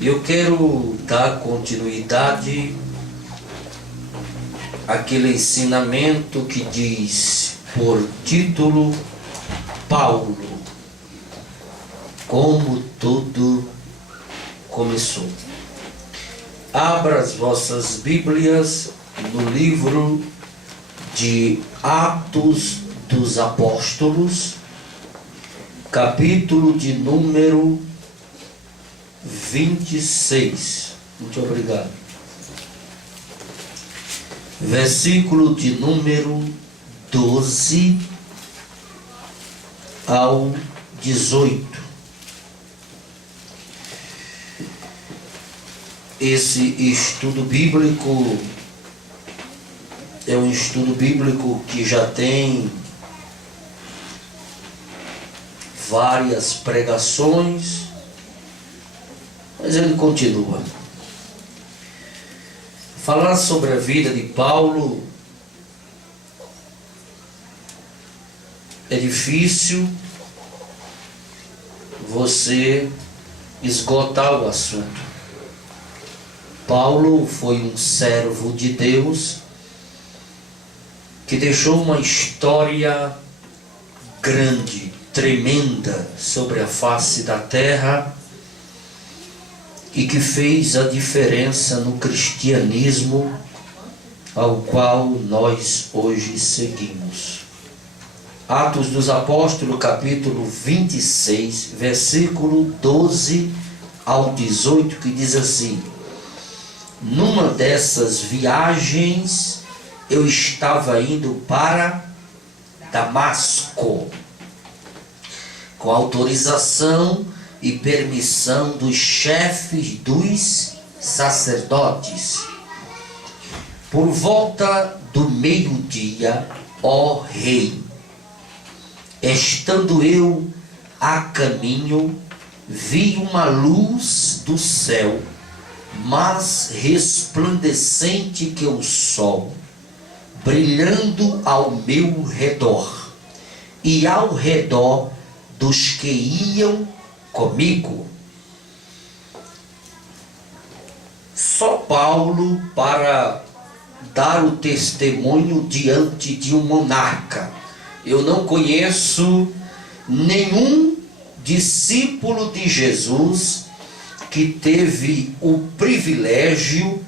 Eu quero dar continuidade àquele ensinamento que diz por título Paulo, como tudo começou. Abra as vossas Bíblias no livro de Atos dos Apóstolos, capítulo de número 26. Muito obrigado. Versículo de número 12 ao 18. Esse estudo bíblico é um estudo bíblico que já tem várias pregações, mas ele continua. Falar sobre a vida de Paulo é difícil você esgotar o assunto. Paulo foi um servo de Deus que deixou uma história grande, tremenda sobre a face da terra e que fez a diferença no cristianismo ao qual nós hoje seguimos. Atos dos Apóstolos, capítulo 26, versículo 12 ao 18, que diz assim: numa dessas viagens eu estava indo para Damasco, com autorização e permissão dos chefes dos sacerdotes. Por volta do meio-dia, ó rei, estando eu a caminho, vi uma luz do céu, mais resplandecente que o sol, brilhando ao meu redor e ao redor dos que iam comigo. Só Paulo para dar o testemunho diante de um monarca. Eu não conheço nenhum discípulo de Jesus que teve o privilégio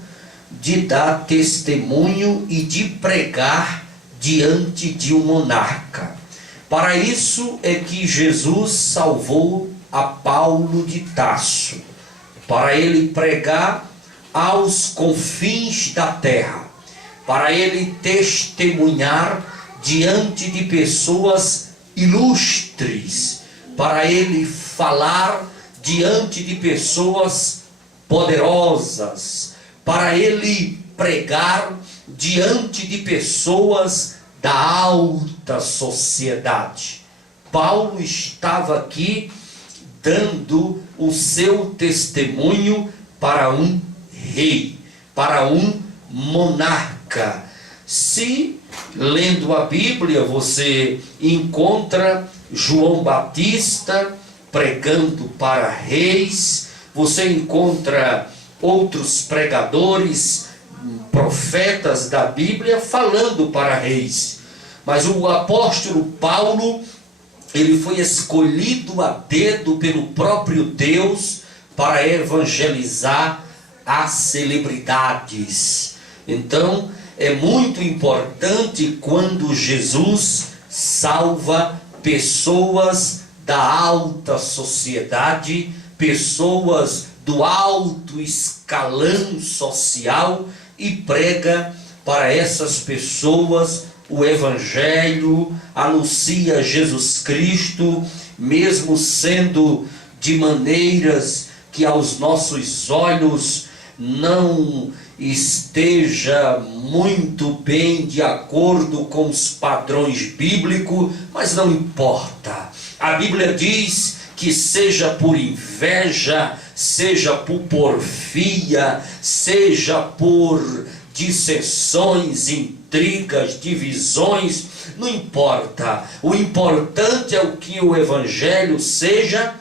de dar testemunho e de pregar diante de um monarca. Para isso é que Jesus salvou a Paulo de Tarso, para ele pregar aos confins da terra, para ele testemunhar diante de pessoas ilustres, para ele falar diante de pessoas poderosas, para ele pregar diante de pessoas da alta sociedade. Paulo estava aqui dando o seu testemunho para um rei, para um monarca. Se lendo a Bíblia você encontra João Batista pregando para reis, você encontra outros pregadores, profetas da Bíblia falando para reis. Mas o apóstolo Paulo, ele foi escolhido a dedo pelo próprio Deus para evangelizar as celebridades. Então, é muito importante quando Jesus salva pessoas da alta sociedade, pessoas do alto escalão social, e prega para essas pessoas o Evangelho, anuncia Jesus Cristo, mesmo sendo de maneiras que aos nossos olhos não esteja muito bem de acordo com os padrões bíblicos, mas não importa. A Bíblia diz que seja por inveja, seja por porfia, seja por dissensões, intrigas, divisões, não importa. O importante é o que o Evangelho seja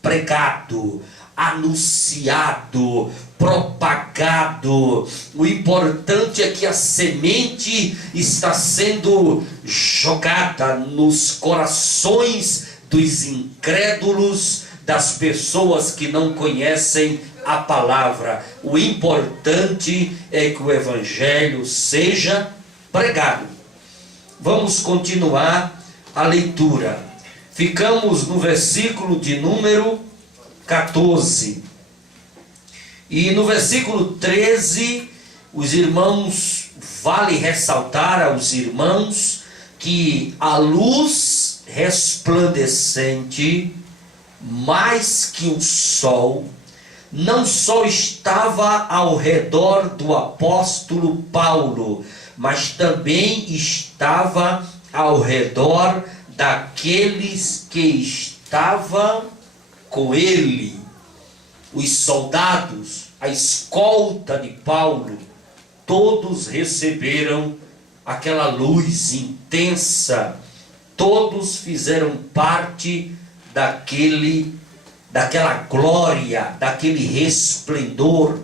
pregado. anunciado, propagado. O importante é que a semente está sendo jogada nos corações dos incrédulos, das pessoas que não conhecem a palavra. O importante é que o evangelho seja pregado. Vamos continuar a leitura. Ficamos no versículo de número 14. E no versículo 13, os irmãos, vale ressaltar aos irmãos que a luz resplandecente, mais que o sol, não só estava ao redor do apóstolo Paulo, mas também estava ao redor daqueles que estavam com ele. Os soldados, a escolta de Paulo, todos receberam aquela luz intensa, todos fizeram parte daquela glória, daquele resplendor.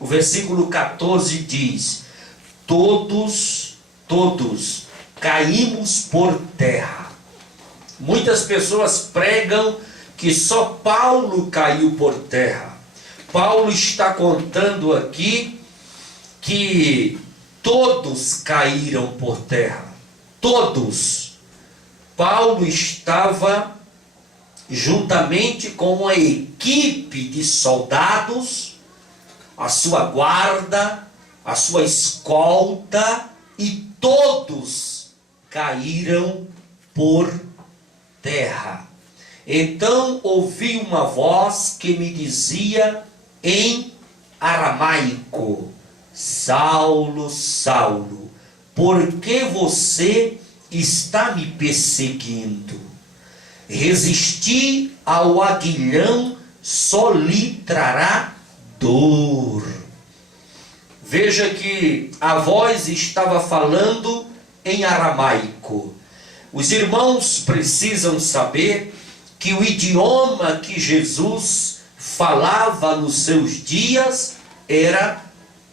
O versículo 14 diz: todos caímos por terra. Muitas pessoas pregam que só Paulo caiu por terra. Paulo está contando aqui que todos caíram por terra. Todos. Paulo estava juntamente com uma equipe de soldados, a sua guarda, a sua escolta, e todos caíram por terra. Então ouvi uma voz que me dizia em aramaico: Saulo, Saulo, por que você está me perseguindo? Resistir ao aguilhão só lhe trará dor. Veja que a voz estava falando em aramaico. Os irmãos precisam saber que o idioma que Jesus falava nos seus dias era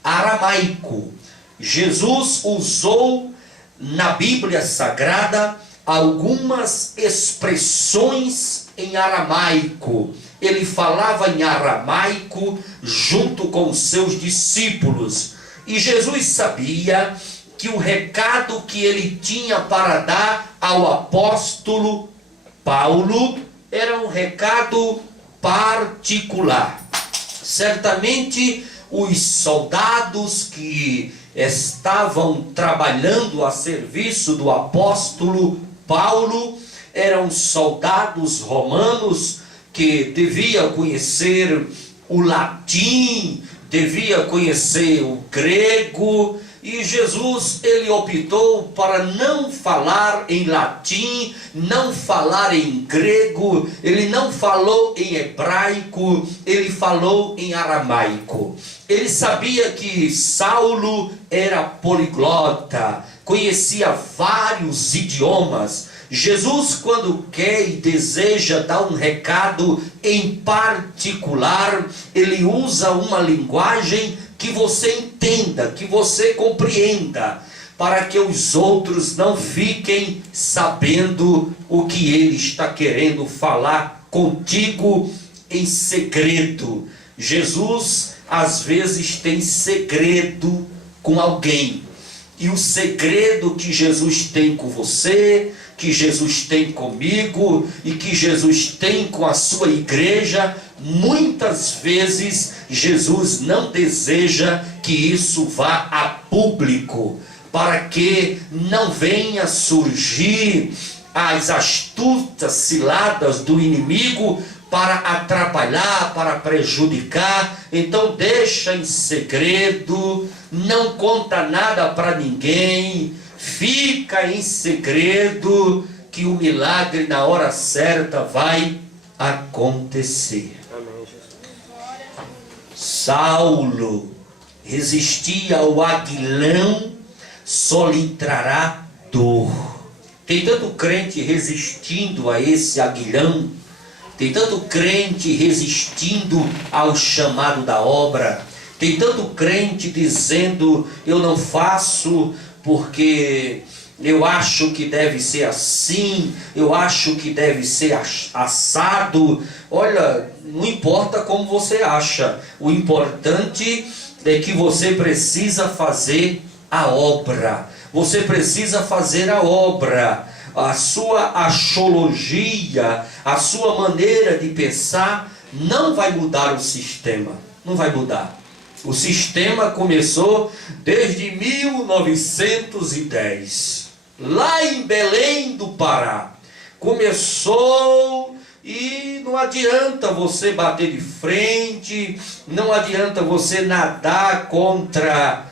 aramaico. Jesus usou na Bíblia Sagrada algumas expressões em aramaico. Ele falava em aramaico junto com os seus discípulos. E Jesus sabia que o recado que ele tinha para dar ao apóstolo Paulo era um recado particular. Certamente os soldados que estavam trabalhando a serviço do apóstolo Paulo eram soldados romanos que deviam conhecer o latim, devia conhecer o grego. E Jesus, ele optou para não falar em latim, não falar em grego, ele não falou em hebraico, ele falou em aramaico. Ele sabia que Saulo era poliglota, conhecia vários idiomas. Jesus, quando quer e deseja dar um recado em particular, ele usa uma linguagem que você entenda, que você compreenda, para que os outros não fiquem sabendo o que ele está querendo falar contigo em segredo. Jesus, às vezes, tem segredo com alguém. E o segredo que Jesus tem com você, que Jesus tem comigo e que Jesus tem com a sua igreja, muitas vezes Jesus não deseja que isso vá a público, para que não venha surgir as astutas ciladas do inimigo para atrapalhar, para prejudicar. Então deixa em segredo, não conta nada para ninguém, fica em segredo, que o milagre na hora certa vai acontecer. Amém, Jesus. Saulo resistia ao aguilhão, só lhe trará dor. Tem tanto crente resistindo a esse aguilhão, Tem tanto crente resistindo ao chamado da obra. Tem tanto crente dizendo: eu não faço porque eu acho que deve ser assim, eu acho que deve ser assado. Olha, não importa como você acha, o importante é que você precisa fazer a obra. Você precisa fazer a obra. A sua axiologia, a sua maneira de pensar não vai mudar o sistema. Não vai mudar. O sistema começou desde 1910, lá em Belém do Pará. Começou e não adianta você bater de frente, não adianta você nadar contra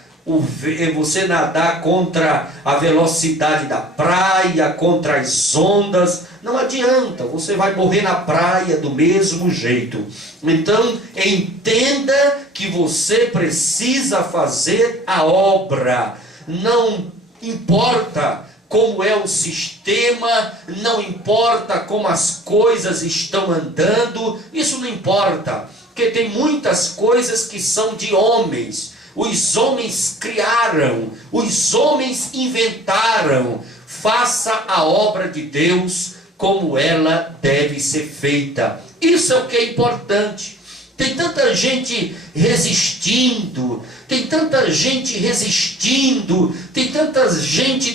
a velocidade da praia, contra as ondas. Não adianta, você vai morrer na praia do mesmo jeito. Então, entenda que você precisa fazer a obra. Não importa como é o sistema, não importa como as coisas estão andando, isso não importa, porque tem muitas coisas que são de homens. Os homens criaram, os homens inventaram. Faça a obra de Deus como ela deve ser feita. Isso é o que é importante. Tem tanta gente resistindo, tem tanta gente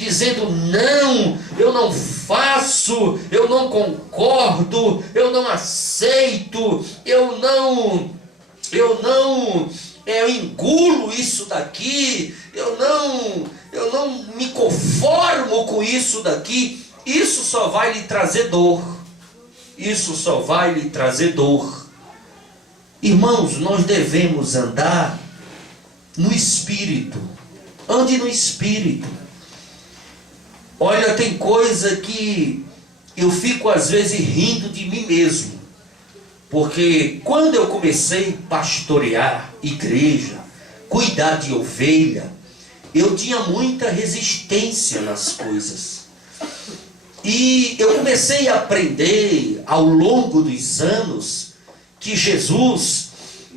dizendo: não, eu não faço, eu não concordo, eu não aceito, eu engulo isso daqui, eu não me conformo com isso daqui. Isso só vai lhe trazer dor. Isso só vai lhe trazer dor. Irmãos, nós devemos andar no Espírito. Ande no Espírito. Olha, tem coisa que eu fico às vezes rindo de mim mesmo. Porque quando eu comecei a pastorear igreja, cuidar de ovelha, eu tinha muita resistência nas coisas. E eu comecei a aprender ao longo dos anos que Jesus,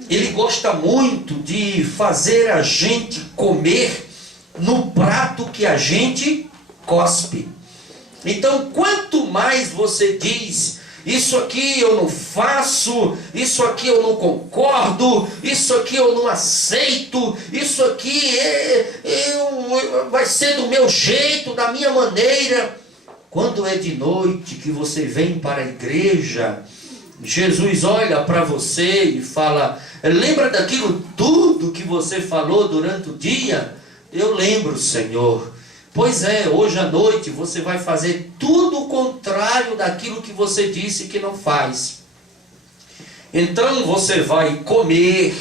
ele gosta muito de fazer a gente comer no prato que a gente cospe. Então, quanto mais você diz: isso aqui eu não faço, isso aqui eu não concordo, isso aqui eu não aceito, isso aqui vai ser do meu jeito, da minha maneira. Quando é de noite que você vem para a igreja, Jesus olha para você e fala: lembra daquilo tudo que você falou durante o dia? Eu lembro, Senhor. Pois é, hoje à noite você vai fazer tudo o contrário daquilo que você disse que não faz. Então você vai comer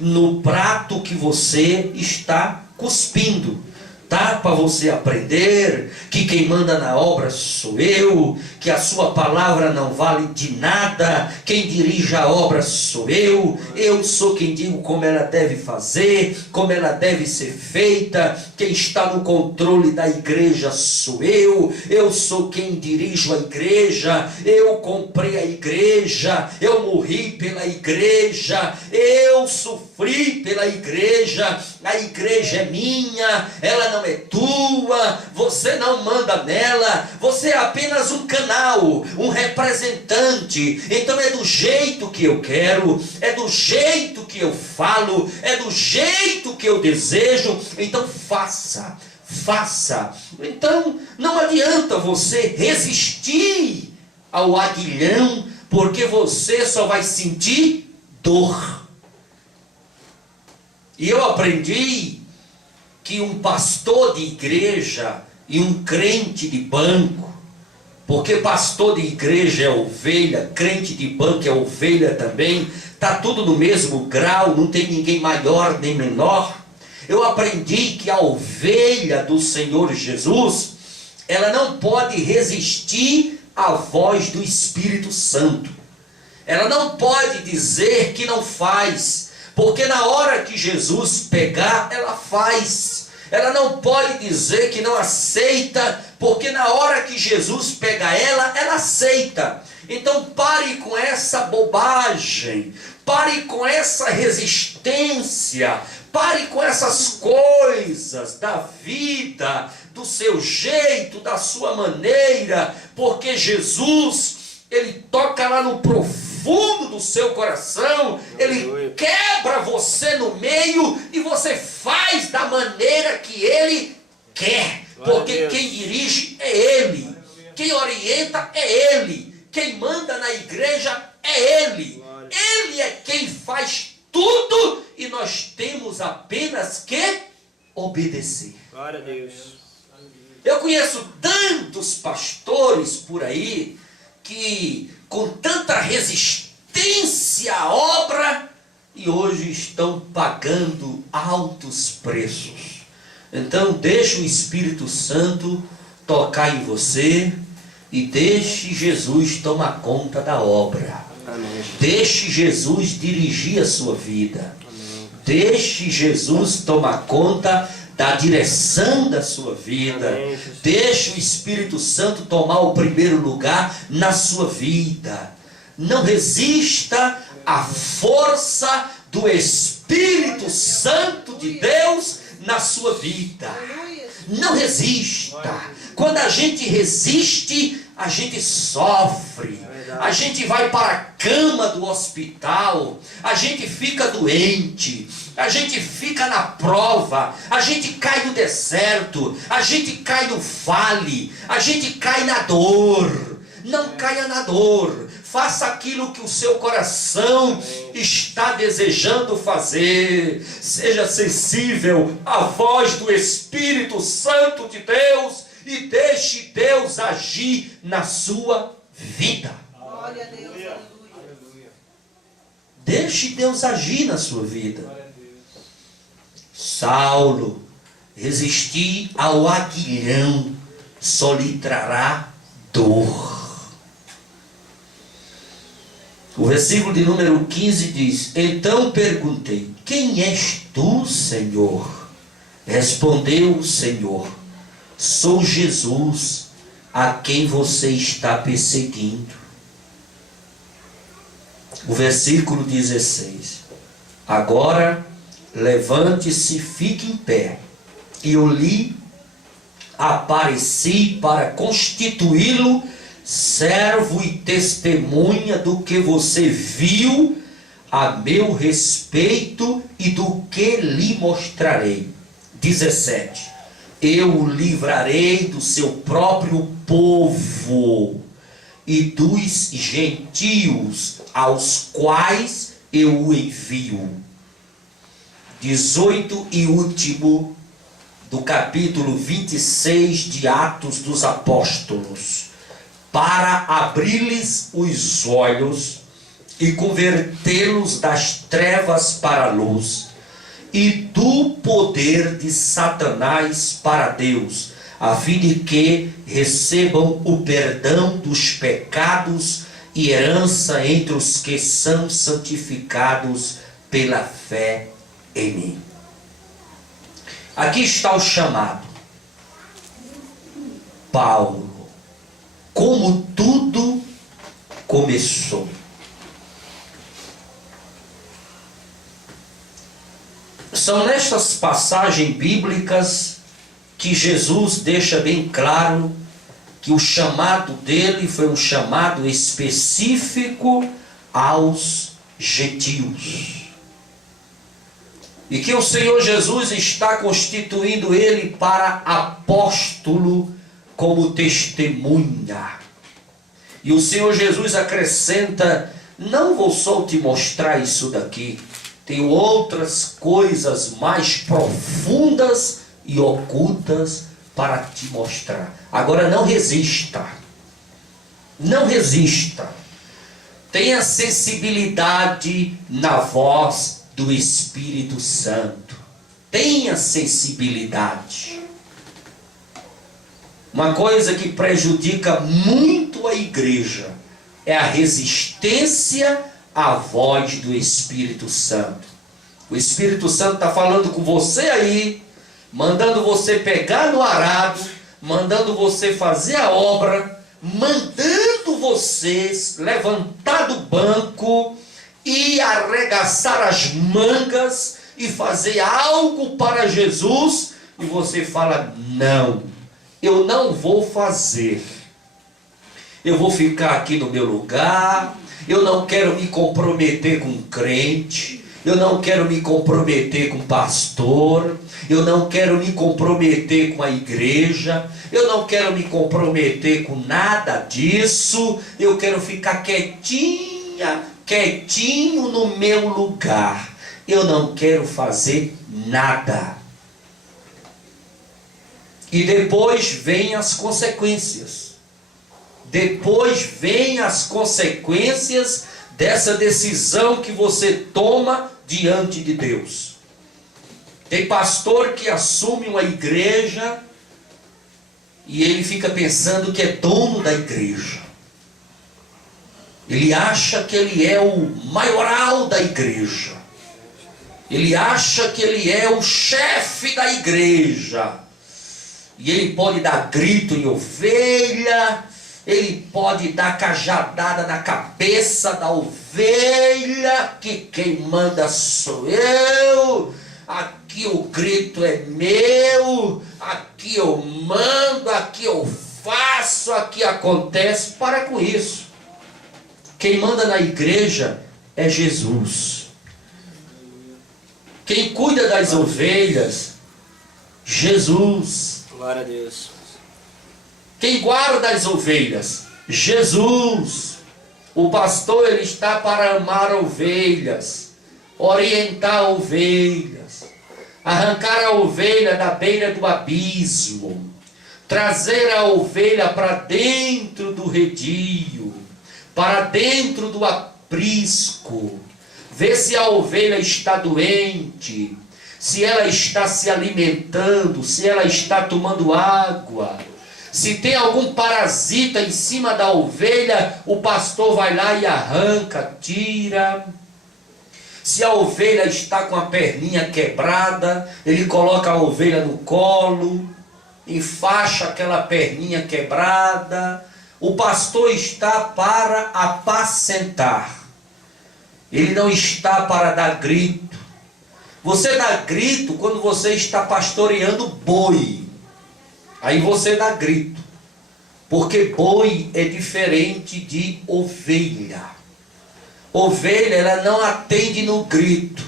no prato que você está cuspindo. Tá? Para você aprender que quem manda na obra sou eu, que a sua palavra não vale de nada, quem dirige a obra sou eu sou quem digo como ela deve fazer, como ela deve ser feita, quem está no controle da igreja sou eu sou quem dirijo a igreja, eu comprei a igreja, eu morri pela igreja, eu sofri pela igreja, a igreja é minha, ela não é tua, você não manda nela, você é apenas um canal, um representante. Então é do jeito que eu quero, é do jeito que eu falo, é do jeito que eu desejo. Então faça. Então não adianta você resistir ao aguilhão, porque você só vai sentir dor. E eu aprendi que um pastor de igreja e um crente de banco, porque pastor de igreja é ovelha, crente de banco é ovelha também, está tudo no mesmo grau, não tem ninguém maior nem menor. Eu aprendi que a ovelha do Senhor Jesus, ela não pode resistir à voz do Espírito Santo. Ela não pode dizer que não faz, porque na hora que Jesus pegar, ela faz. Ela não pode dizer que não aceita, porque na hora que Jesus pega ela, ela aceita. Então pare com essa bobagem, pare com essa resistência, pare com essas coisas da vida, do seu jeito, da sua maneira, porque Jesus, Ele toca lá no profundo do seu coração, Ele quebra você no meio e você faz da maneira que Ele quer, porque quem dirige é Ele, quem orienta é Ele, quem manda na igreja é Ele, Ele é quem faz tudo e nós temos apenas que obedecer. Glória a Deus. Eu conheço tantos pastores por aí que com tanta resistência à obra e hoje estão pagando altos preços. Então deixe o Espírito Santo tocar em você e deixe Jesus tomar conta da obra. Amém. Deixe Jesus dirigir a sua vida. Deixe Jesus tomar conta da direção da sua vida. Deixe o Espírito Santo tomar o primeiro lugar na sua vida. Não resista à força do Espírito Santo de Deus na sua vida. Não resista. Quando a gente resiste, a gente sofre. A gente vai para a cama do hospital, a gente fica doente, a gente fica na prova, a gente cai no deserto, a gente cai no vale, a gente cai na dor. Não caia na dor, faça aquilo que o seu coração está desejando fazer, seja sensível à voz do Espírito Santo de Deus e deixe Deus agir na sua vida. Glória a Deus, aleluia. Deixe Deus agir na sua vida. Saulo, resistir ao aguilhão só lhe trará dor. O versículo de número 15 diz: então perguntei, quem és tu, Senhor? Respondeu o Senhor, sou Jesus, a quem você está perseguindo. O versículo 16: agora levante-se, fique em pé, e eu lhe apareci para constituí-lo servo e testemunha do que você viu a meu respeito e do que lhe mostrarei. 17: eu o livrarei do seu próprio povo e dos gentios aos quais eu o envio. 18 e último do capítulo 26 de Atos dos Apóstolos: para abrir-lhes os olhos e convertê-los das trevas para a luz e do poder de Satanás para Deus, a fim de que recebam o perdão dos pecados e herança entre os que são santificados pela fé em mim. Aqui está o chamado. Paulo, como tudo começou. São nestas passagens bíblicas que Jesus deixa bem claro que o chamado dele foi um chamado específico aos gentios. E que o Senhor Jesus está constituindo ele para apóstolo como testemunha. E o Senhor Jesus acrescenta: não vou só te mostrar isso daqui, tenho outras coisas mais profundas e ocultas para te mostrar. Agora não resista. Não resista. Tenha sensibilidade na voz do Espírito Santo. Tenha sensibilidade. Uma coisa que prejudica muito a igreja é a resistência à voz do Espírito Santo. O Espírito Santo está falando com você aí, mandando você pegar no arado, mandando você fazer a obra, mandando você levantar do banco que arregaçar as mangas e fazer algo para Jesus, e você fala: não, eu não vou fazer. Eu vou ficar aqui no meu lugar, eu não quero me comprometer com um crente, eu não quero me comprometer com um pastor, eu não quero me comprometer com a igreja, eu não quero me comprometer com nada disso, eu quero ficar quietinho no meu lugar, eu não quero fazer nada. E depois vem as consequências. Depois vem as consequências dessa decisão que você toma diante de Deus. Tem pastor que assume uma igreja e ele fica pensando que é dono da igreja. Ele acha que ele é o maioral da igreja. Ele acha que ele é o chefe da igreja. E ele pode dar grito em ovelha, ele pode dar cajadada na cabeça da ovelha, que quem manda sou eu, aqui o grito é meu, aqui eu mando, aqui eu faço, aqui acontece. Para com isso. Quem manda na igreja é Jesus. Quem cuida das ovelhas, Jesus. Glória a Deus. Quem guarda as ovelhas, Jesus. O pastor, ele está para amar ovelhas, orientar ovelhas, arrancar a ovelha da beira do abismo, trazer a ovelha para dentro do redil, para dentro do aprisco, ver se a ovelha está doente, se ela está se alimentando, se ela está tomando água. Se tem algum parasita em cima da ovelha, o pastor vai lá e arranca, tira. Se a ovelha está com a perninha quebrada, ele coloca a ovelha no colo, enfaixa aquela perninha quebrada. O pastor está para apacentar. Ele não está para dar grito. Você dá grito quando você está pastoreando boi. Aí você dá grito. Porque boi é diferente de ovelha. Ovelha, ela não atende no grito.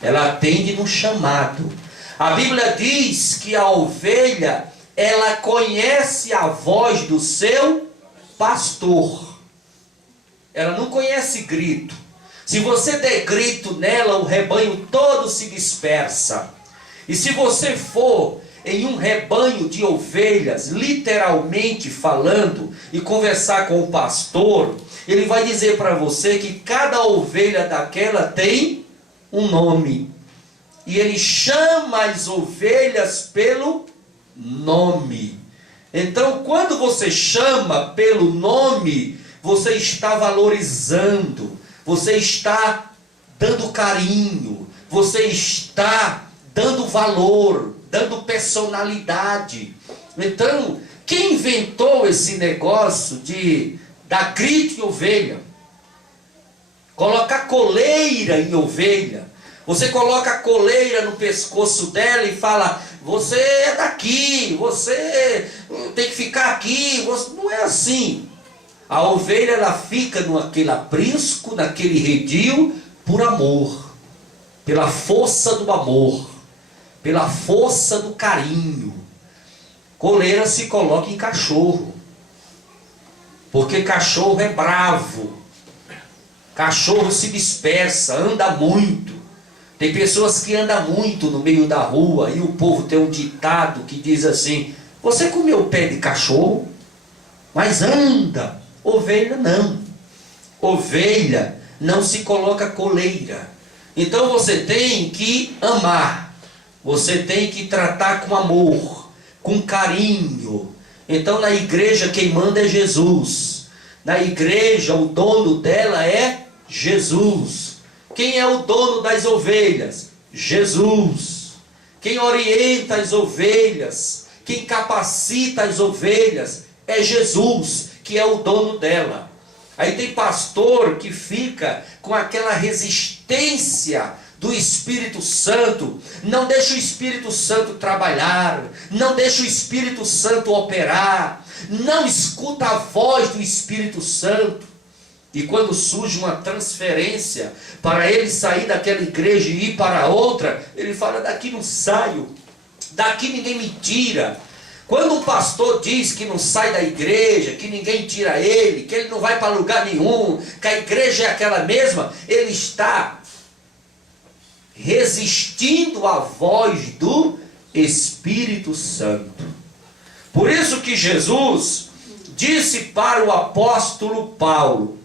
Ela atende no chamado. A Bíblia diz que a ovelha, ela conhece a voz do seu pastor. Ela não conhece grito. Se você der grito nela, o rebanho todo se dispersa. E se você for em um rebanho de ovelhas, literalmente falando, e conversar com o pastor, ele vai dizer para você que cada ovelha daquela tem um nome. E ele chama as ovelhas pelo nome. Então, quando você chama pelo nome, você está valorizando, você está dando carinho, você está dando valor, dando personalidade. Então, quem inventou esse negócio de dar grito em ovelha? Colocar coleira em ovelha. Você coloca a coleira no pescoço dela e fala: você é daqui, você tem que ficar aqui. Não é assim. A ovelha, ela fica naquele aprisco, naquele redil, por amor, pela força do amor, pela força do carinho. Coleira se coloca em cachorro, porque cachorro é bravo, cachorro se dispersa, anda muito. Tem pessoas que andam muito no meio da rua e o povo tem um ditado que diz assim: você comeu pé de cachorro, mas anda. Ovelha não. Ovelha não se coloca coleira. Então você tem que amar. Você tem que tratar com amor, com carinho. Então na igreja quem manda é Jesus. Na igreja o dono dela é Jesus. Quem é o dono das ovelhas? Jesus. Quem orienta as ovelhas, quem capacita as ovelhas é Jesus, que é o dono dela. Aí tem pastor que fica com aquela resistência do Espírito Santo, não deixa o Espírito Santo trabalhar, não deixa o Espírito Santo operar, não escuta a voz do Espírito Santo. E quando surge uma transferência para ele sair daquela igreja e ir para outra, ele fala: daqui não saio, daqui ninguém me tira. Quando um pastor diz que não sai da igreja, que ninguém tira ele, que ele não vai para lugar nenhum, que a igreja é aquela mesma, ele está resistindo à voz do Espírito Santo. Por isso que Jesus disse para o apóstolo Paulo: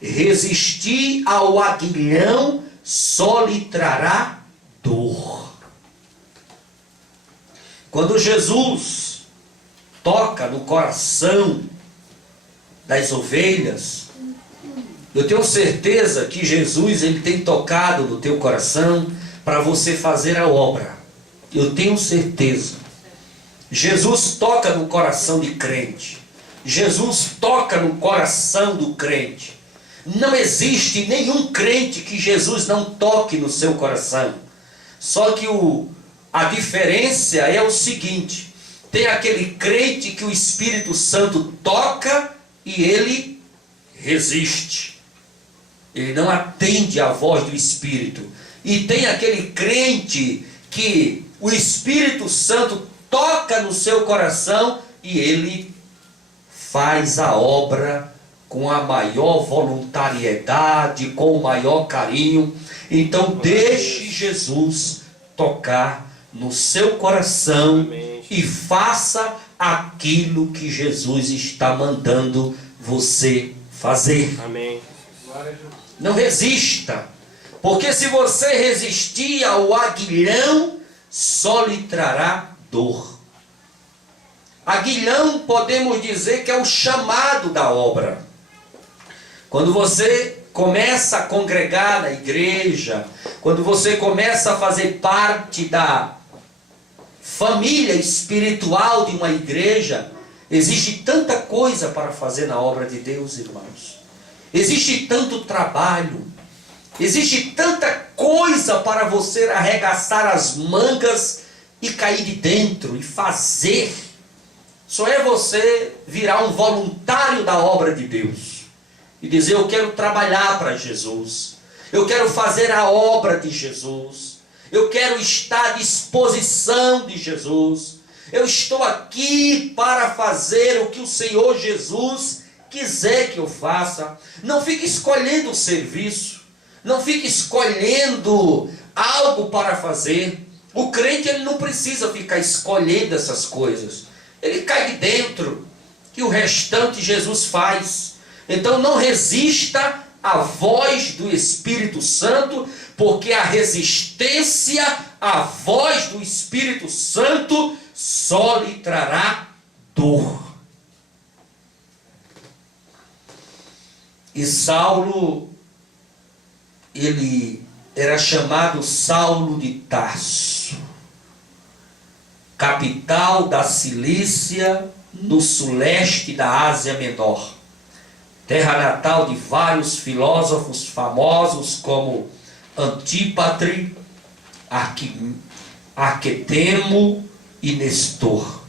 resistir ao aguilhão só lhe trará dor. Quando Jesus toca no coração das ovelhas, eu tenho certeza que Jesus, ele tem tocado no teu coração para você fazer a obra. Eu tenho certeza. Jesus toca no coração de crente. Jesus toca no coração do crente. Não existe nenhum crente que Jesus não toque no seu coração. Só que a diferença é o seguinte: tem aquele crente que o Espírito Santo toca e ele resiste. Ele não atende à voz do Espírito. E tem aquele crente que o Espírito Santo toca no seu coração e ele faz a obra com a maior voluntariedade, com o maior carinho. Então deixe Jesus tocar no seu coração. Amém. E faça aquilo que Jesus está mandando você fazer. Amém. Não resista, porque se você resistir ao aguilhão, só lhe trará dor. Aguilhão, podemos dizer que é o chamado da obra. Quando você começa a congregar na igreja, quando você começa a fazer parte da família espiritual de uma igreja, existe tanta coisa para fazer na obra de Deus, irmãos. Existe tanto trabalho, existe tanta coisa para você arregaçar as mangas e cair de dentro e fazer. Só é você virar um voluntário da obra de Deus e dizer: eu quero trabalhar para Jesus, eu quero fazer a obra de Jesus, eu quero estar à disposição de Jesus, eu estou aqui para fazer o que o Senhor Jesus quiser que eu faça. Não fique escolhendo o serviço, não fique escolhendo algo para fazer. O crente, ele não precisa ficar escolhendo essas coisas, ele cai de dentro e o restante Jesus faz. Então não resista à voz do Espírito Santo, porque a resistência à voz do Espírito Santo só lhe trará dor. E Saulo, ele era chamado Saulo de Tarso, capital da Cilícia, no suleste da Ásia Menor, terra natal de vários filósofos famosos como Antípatre, Arquetemo e Nestor.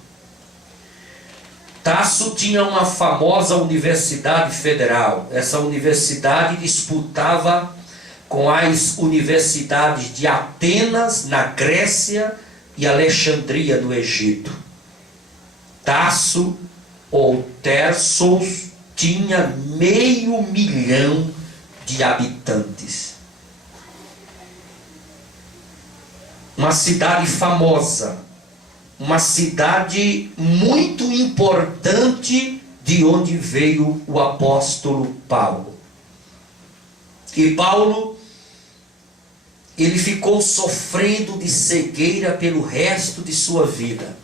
Tarso tinha uma famosa universidade federal. Essa universidade disputava com as universidades de Atenas, na Grécia, e Alexandria, no Egito. Tarso, ou Tersos, tinha 500 mil de habitantes. Uma cidade famosa, uma cidade muito importante, de onde veio o apóstolo Paulo. E Paulo, ele ficou sofrendo de cegueira pelo resto de sua vida.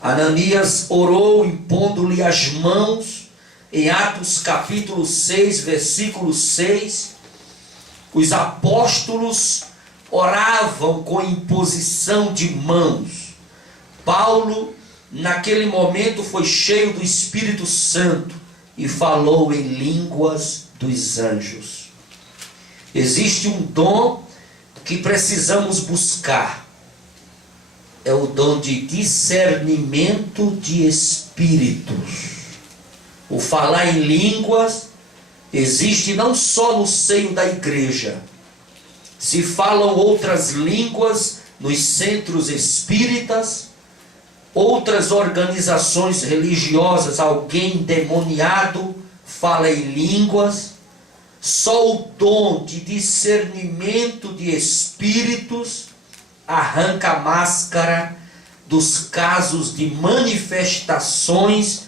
Ananias orou impondo-lhe as mãos. Em Atos capítulo 6, versículo 6, os apóstolos oravam com imposição de mãos. Paulo, naquele momento, foi cheio do Espírito Santo e falou em línguas dos anjos. Existe um dom que precisamos buscar. É o dom de discernimento de espíritos. O falar em línguas existe não só no seio da igreja. Se falam outras línguas nos centros espíritas, outras organizações religiosas, alguém endemoniado fala em línguas. Só o dom de discernimento de espíritos arranca a máscara dos casos de manifestações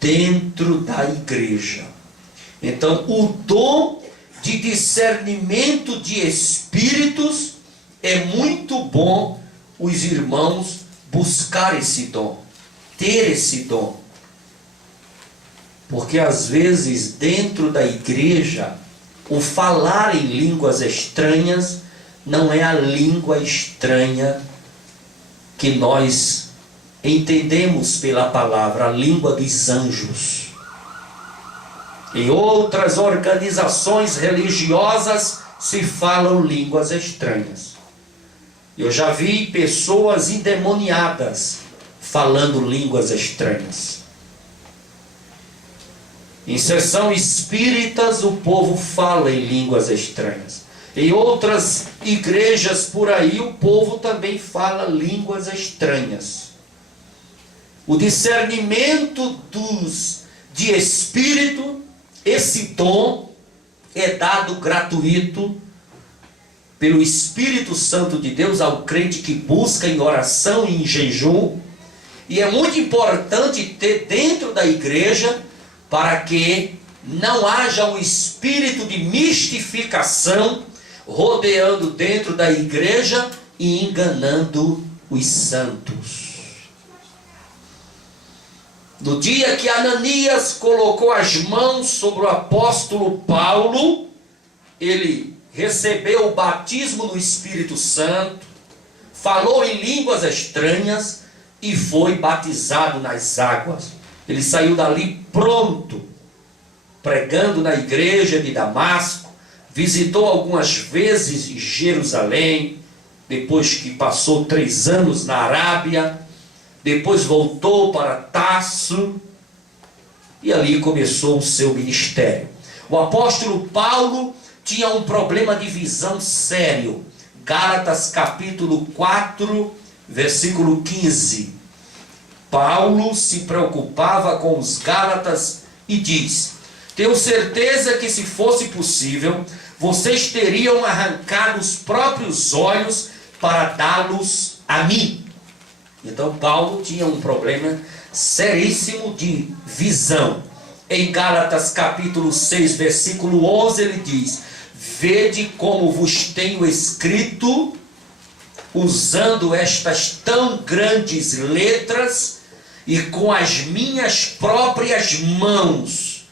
dentro da igreja. Então, o dom de discernimento de espíritos é muito bom os irmãos buscar esse dom, ter esse dom. Porque às vezes dentro da igreja, o falar em línguas estranhas não é a língua estranha que nós entendemos pela palavra, a língua dos anjos. Em outras organizações religiosas se falam línguas estranhas. Eu já vi pessoas endemoniadas falando línguas estranhas. Em sessão espíritas o povo fala em línguas estranhas. Em outras igrejas por aí o povo também fala línguas estranhas. O discernimento de espírito, esse dom é dado gratuito pelo Espírito Santo de Deus ao crente que busca em oração e em jejum. E é muito importante ter dentro da igreja para que não haja um espírito de mistificação rodeando dentro da igreja e enganando os santos. No dia que Ananias colocou as mãos sobre o apóstolo Paulo, ele recebeu o batismo no Espírito Santo, falou em línguas estranhas e foi batizado nas águas. Ele saiu dali pronto, pregando na igreja de Damasco, visitou algumas vezes Jerusalém, depois que passou 3 anos na Arábia, depois voltou para Tarso e ali começou o seu ministério. O apóstolo Paulo tinha um problema de visão sério. Gálatas capítulo 4, versículo 15. Paulo se preocupava com os Gálatas e diz: tenho certeza que se fosse possível, vocês teriam arrancado os próprios olhos para dá-los a mim. Então Paulo tinha um problema seríssimo de visão. Em Gálatas capítulo 6, versículo 11, ele diz: vede como vos tenho escrito, usando estas tão grandes letras, e com as minhas próprias mãos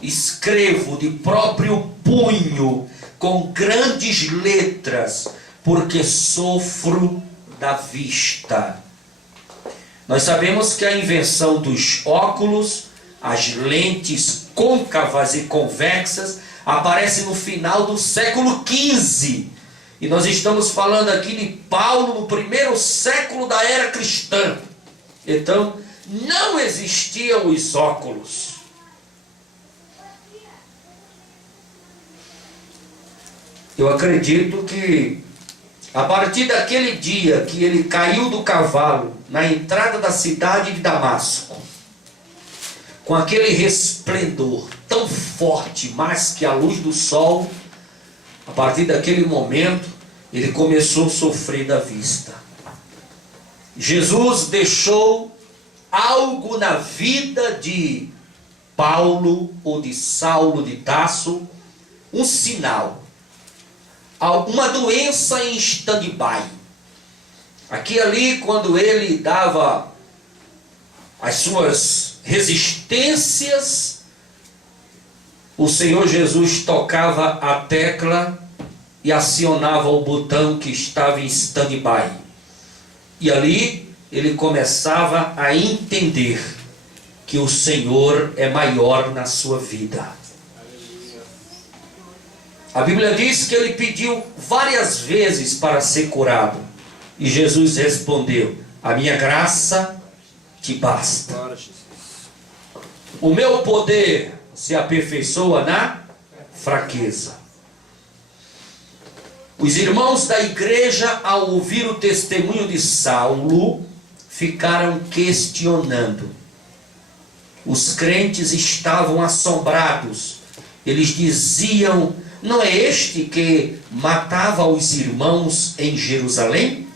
escrevo de próprio punho, com grandes letras, porque sofro da vista. Nós sabemos que a invenção dos óculos, as lentes côncavas e convexas, aparece no final do século XV. E nós estamos falando aqui de Paulo no primeiro século da era cristã. Então, não existiam os óculos. Eu acredito que a partir daquele dia que ele caiu do cavalo na entrada da cidade de Damasco, com aquele resplendor tão forte, mais que a luz do sol, a partir daquele momento ele começou a sofrer da vista. Jesus deixou algo na vida de Paulo ou de Saulo de Tarso, um sinal, uma doença em stand-by. Aqui e ali, quando ele dava as suas resistências, o Senhor Jesus tocava a tecla e acionava o botão que estava em stand-by. E ali ele começava a entender que o Senhor é maior na sua vida. A Bíblia diz que ele pediu várias vezes para ser curado. E Jesus respondeu: a minha graça te basta. O meu poder se aperfeiçoa na fraqueza. Os irmãos da igreja, ao ouvir o testemunho de Saulo, ficaram questionando. Os crentes estavam assombrados. Eles diziam: não é este que matava os irmãos em Jerusalém?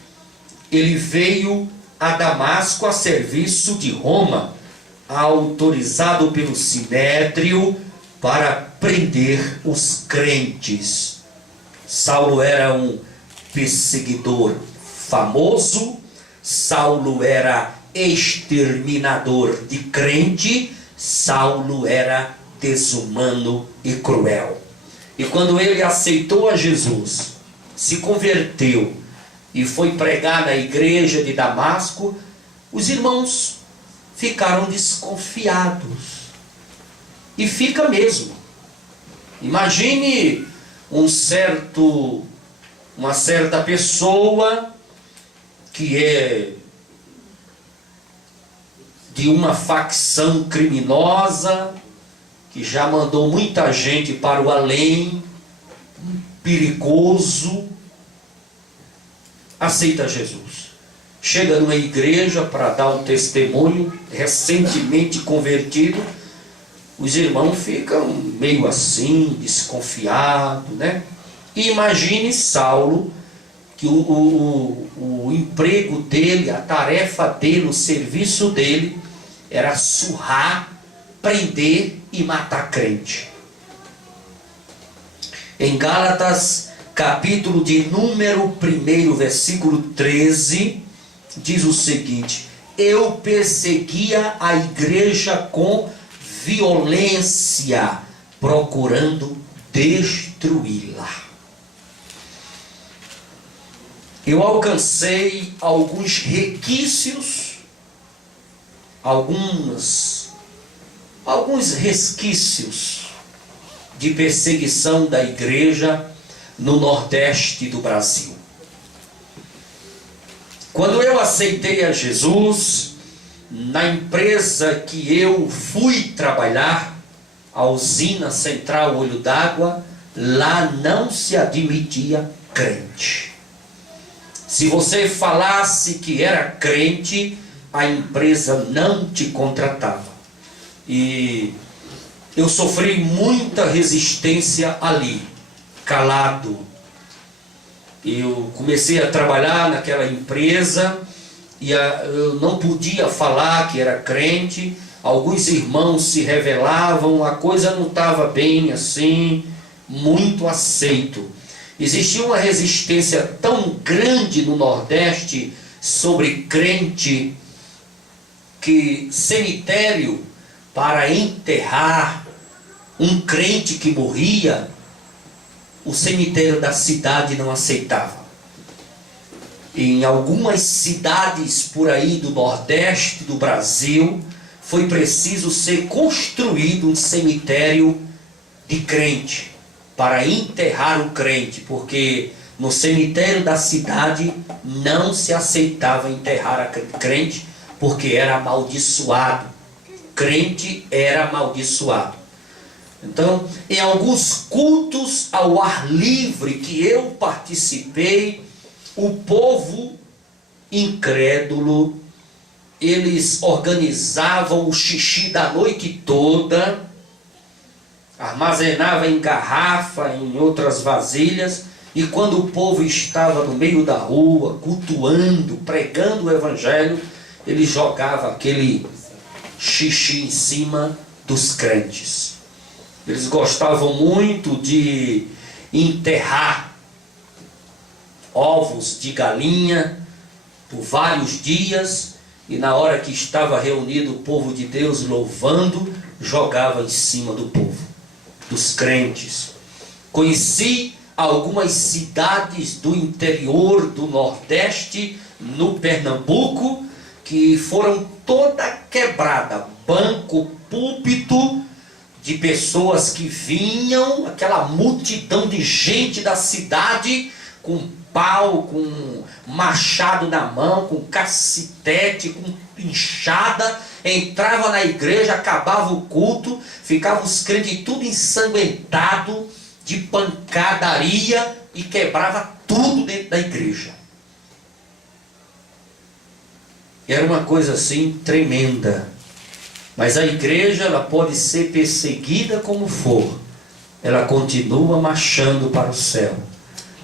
Ele veio a Damasco a serviço de Roma, autorizado pelo Sinédrio para prender os crentes. Saulo era um perseguidor famoso. Saulo era exterminador de crente. Saulo era desumano e cruel. E quando ele aceitou a Jesus, se converteu e foi pregar na igreja de Damasco, os irmãos ficaram desconfiados. E fica mesmo. Imagine uma certa pessoa que é de uma facção criminosa, que já mandou muita gente para o além, perigoso, aceita Jesus. Chega numa igreja para dar um testemunho, recentemente convertido. Os irmãos ficam meio assim, desconfiados, né? E imagine Saulo, que o emprego dele, a tarefa dele, o serviço dele, era surrar, prender e matar crente. Em Gálatas, capítulo de número 1, versículo 13, diz o seguinte: eu perseguia a igreja com violência, procurando destruí-la. Eu alcancei alguns requisitos, alguns resquícios de perseguição da igreja no Nordeste do Brasil. Quando eu aceitei a Jesus, na empresa que eu fui trabalhar, a usina Central Olho d'Água, lá não se admitia crente. Se você falasse que era crente, a empresa não te contratava. E eu sofri muita resistência ali, calado. Eu comecei a trabalhar naquela empresa e eu não podia falar que era crente. Alguns irmãos se revelavam, a coisa não estava bem assim, muito aceito. Existia uma resistência tão grande no Nordeste sobre crente, que cemitério para enterrar um crente que morria, o cemitério da cidade não aceitava. Em algumas cidades por aí do Nordeste do Brasil, foi preciso ser construído um cemitério de crente, para enterrar o crente, porque no cemitério da cidade não se aceitava enterrar a crente, porque era amaldiçoado. Crente era amaldiçoado. Então, em alguns cultos ao ar livre que eu participei, o povo incrédulo, eles organizavam o xixi da noite toda, armazenava em garrafa, em outras vasilhas, e quando o povo estava no meio da rua, cultuando, pregando o evangelho, ele jogava aquele xixi em cima dos crentes. Eles gostavam muito de enterrar ovos de galinha por vários dias, e na hora que estava reunido o povo de Deus louvando, jogava em cima do povo, dos crentes. Conheci algumas cidades do interior do Nordeste, no Pernambuco, que foram toda quebrada, banco, púlpito de pessoas que vinham, aquela multidão de gente da cidade, com pau, com machado na mão, com cacetete, com enxada, entrava na igreja, acabava o culto, ficavam os crentes tudo ensanguentado, de pancadaria, e quebrava tudo dentro da igreja. E era uma coisa assim tremenda. Mas a igreja, ela pode ser perseguida como for, ela continua marchando para o céu.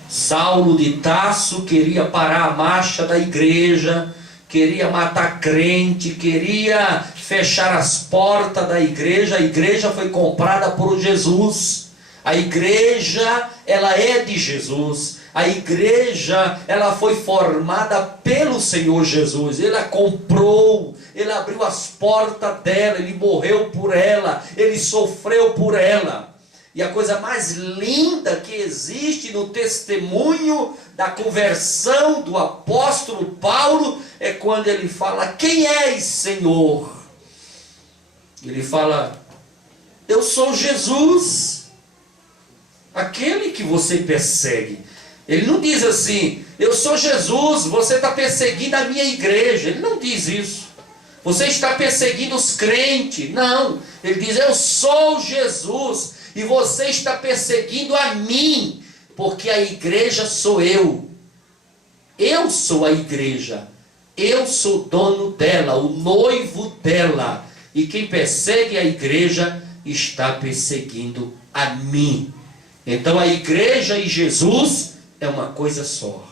Saulo de Tarso queria parar a marcha da igreja, queria matar crente, queria fechar as portas da igreja. A igreja foi comprada por Jesus. A igreja, ela é de Jesus. A igreja, ela foi formada pelo Senhor Jesus. Ele a comprou, ele abriu as portas dela, ele morreu por ela, ele sofreu por ela. E a coisa mais linda que existe no testemunho da conversão do apóstolo Paulo é quando ele fala: quem és, Senhor? Ele fala: eu sou Jesus, aquele que você persegue. Ele não diz assim: eu sou Jesus, você está perseguindo a minha igreja. Ele não diz isso. Você está perseguindo os crentes. Não, ele diz: eu sou Jesus e você está perseguindo a mim, porque a igreja sou eu. Eu sou a igreja, eu sou dono dela, o noivo dela. E quem persegue a igreja está perseguindo a mim. Então a igreja e Jesus é uma coisa só.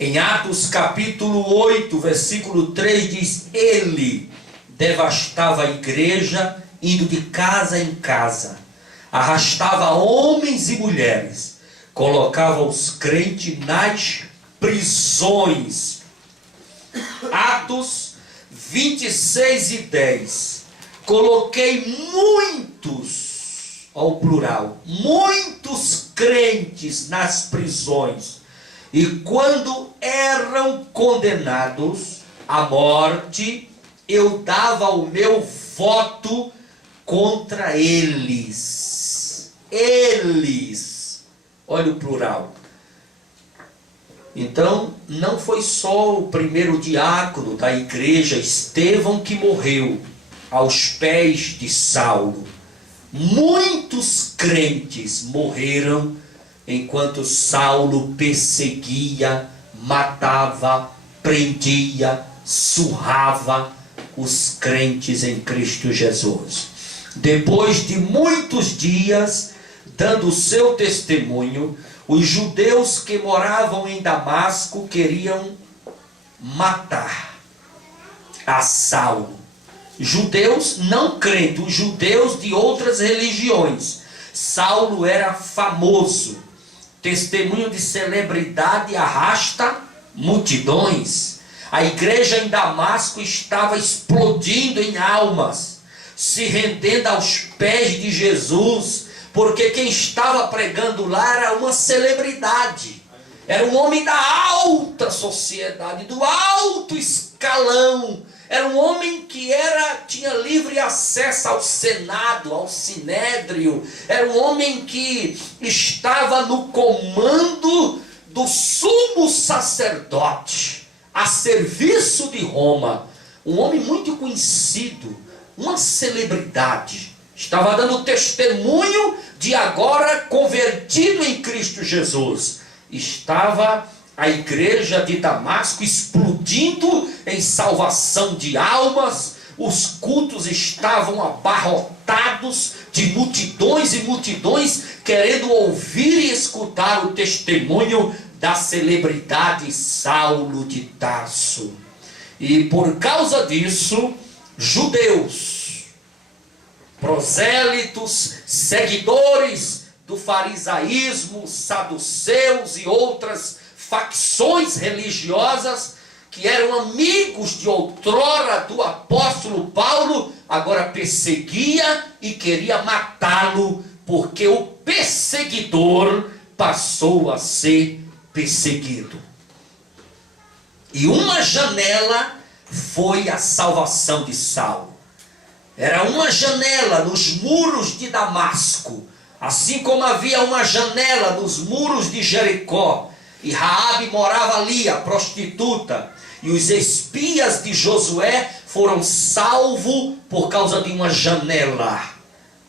Em Atos capítulo 8, versículo 3 diz: ele devastava a igreja, indo de casa em casa, arrastava homens e mulheres, colocava os crentes nas prisões. Atos 26 e 10. Coloquei muitos, ao plural, muitos crentes nas prisões, e quando eram condenados à morte, eu dava o meu voto contra eles. Eles, olha o plural. Então, não foi só o primeiro diácono da igreja, Estevão, que morreu aos pés de Saulo. Muitos crentes morreram enquanto Saulo perseguia, matava, prendia, surrava os crentes em Cristo Jesus. Depois de muitos dias dando o seu testemunho, os judeus que moravam em Damasco queriam matar a Saulo. Judeus não crentes, os judeus de outras religiões. Saulo era famoso. Testemunho de celebridade arrasta multidões. A igreja em Damasco estava explodindo em almas, se rendendo aos pés de Jesus, porque quem estava pregando lá era uma celebridade. Era um homem da alta sociedade, do alto escalão. Era um homem que tinha livre acesso ao Senado, ao Sinédrio. Era um homem que estava no comando do sumo sacerdote, a serviço de Roma. Um homem muito conhecido, uma celebridade. Estava dando testemunho de agora convertido em Cristo Jesus. Estava a igreja de Damasco explodindo em salvação de almas. Os cultos estavam abarrotados de multidões e multidões querendo ouvir e escutar o testemunho da celebridade Saulo de Tarso. E por causa disso, judeus, prosélitos, seguidores do farisaísmo, saduceus e outras facções religiosas que eram amigos de outrora do apóstolo Paulo, agora perseguia e queria matá-lo, porque o perseguidor passou a ser perseguido. E uma janela foi a salvação de Saulo. Era uma janela nos muros de Damasco, assim como havia uma janela nos muros de Jericó, e Raabe morava ali, a prostituta, e os espias de Josué foram salvos por causa de uma janela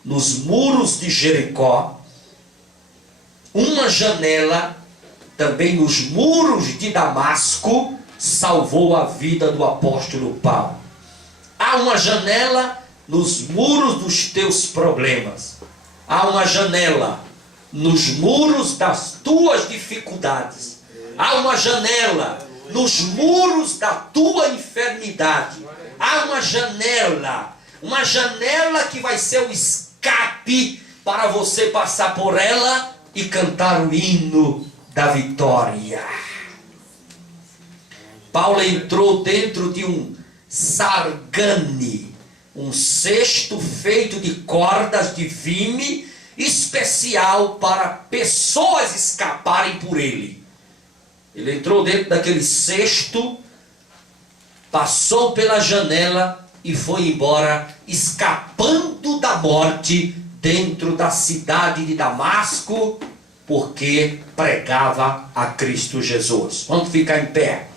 nos muros de Jericó. Uma janela também nos muros de Damasco salvou a vida do apóstolo Paulo. Há uma janela nos muros dos teus problemas. Há uma janela nos muros das tuas dificuldades. Há uma janela nos muros da tua enfermidade. Há uma janela que vai ser o escape para você passar por ela e cantar o hino da vitória. Paulo entrou dentro de um sargane, um cesto feito de cordas de vime, especial para pessoas escaparem por ele. Ele entrou dentro daquele cesto, passou pela janela e foi embora, escapando da morte dentro da cidade de Damasco, porque pregava a Cristo Jesus. Vamos ficar em pé.